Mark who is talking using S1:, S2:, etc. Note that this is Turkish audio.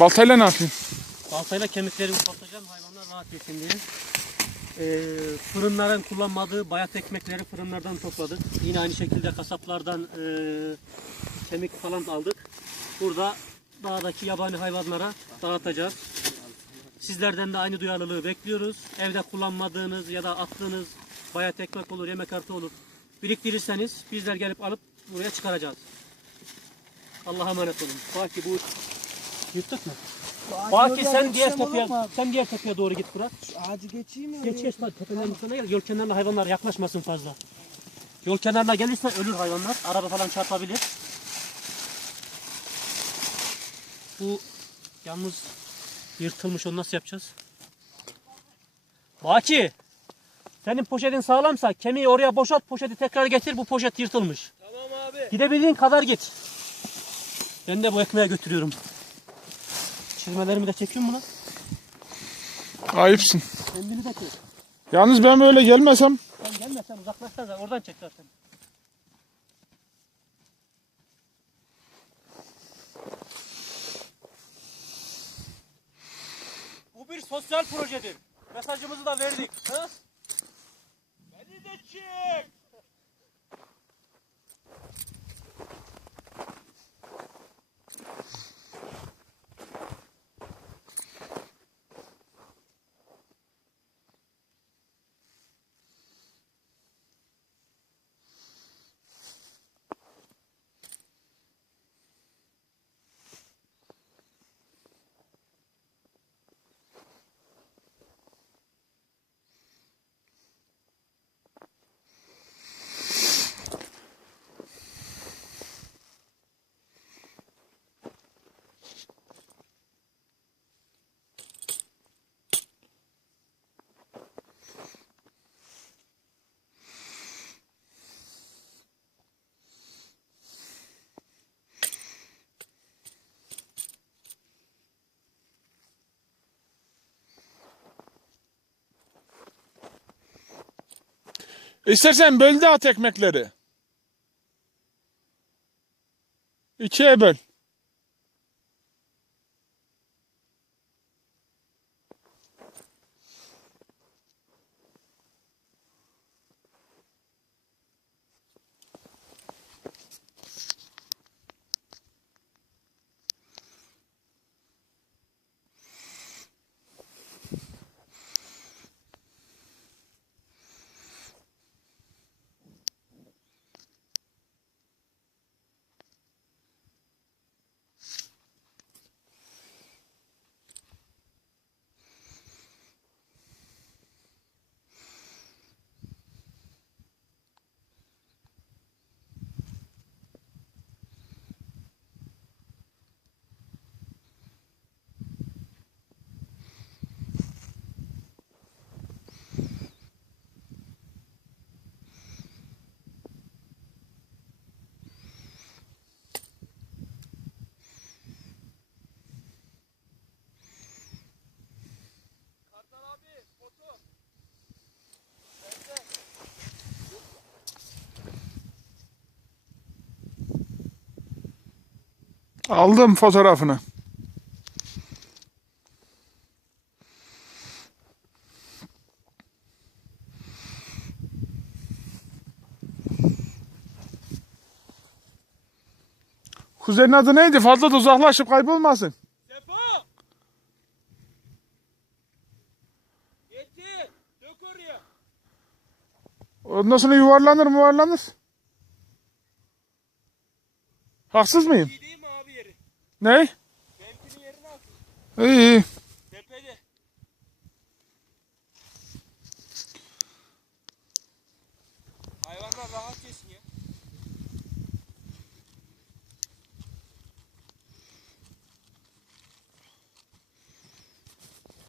S1: Baltayla ne yapayım?
S2: Baltayla kemikleri ufaltacağım hayvanlar rahat yesin diye. Ee, fırınların kullanmadığı bayat ekmekleri fırınlardan topladık. Yine aynı şekilde kasaplardan e, kemik falan aldık. Burada dağdaki yabani hayvanlara dağıtacağız. Sizlerden de aynı duyarlılığı bekliyoruz. Evde kullanmadığınız ya da attığınız bayat ekmek olur, yemek artı olur. Biriktirirseniz bizler gelip alıp buraya çıkaracağız. Allah'a emanet olun. Baki bu yırttık mı? Baki sen diğer tepeye, sen diğer tepeye doğru git Fırat.
S3: Ağacı geçeyim mi?
S2: Geç geç bak tepelerin üstüne gel. Yol kenarına hayvanlar yaklaşmasın fazla. Yol kenarına gelirse ölür hayvanlar. Araba falan çarpabilir. Bu yalnız yırtılmış onu nasıl yapacağız? Baki! Senin poşetin sağlamsa kemiği oraya boşalt poşeti tekrar getir bu poşet yırtılmış.
S3: Tamam abi.
S2: Gidebildiğin kadar git. Ben de bu ekmeğe götürüyorum. Çizmelerimi de çekiyor mu lan?
S1: Ayıpsın.
S2: Kendini de çek.
S1: Yalnız ben böyle gelmesem
S2: Sen gelme sen uzaklaşsan zaten oradan çek zaten. Bu bir sosyal projedir. Mesajımızı da verdik. Ha?
S3: Beni de çek.
S1: İstersen böl de at ekmekleri. İkiye böl. Aldım fotoğrafını. Kuzenin adı neydi? Fazla da uzaklaşıp kaybolmasın.
S3: Defo. Getir. Dök oraya.
S1: Ondan sonra yuvarlanır yuvarlanır. Haksız mıyım?
S3: İyi değil mi abi yeri?
S1: Ne?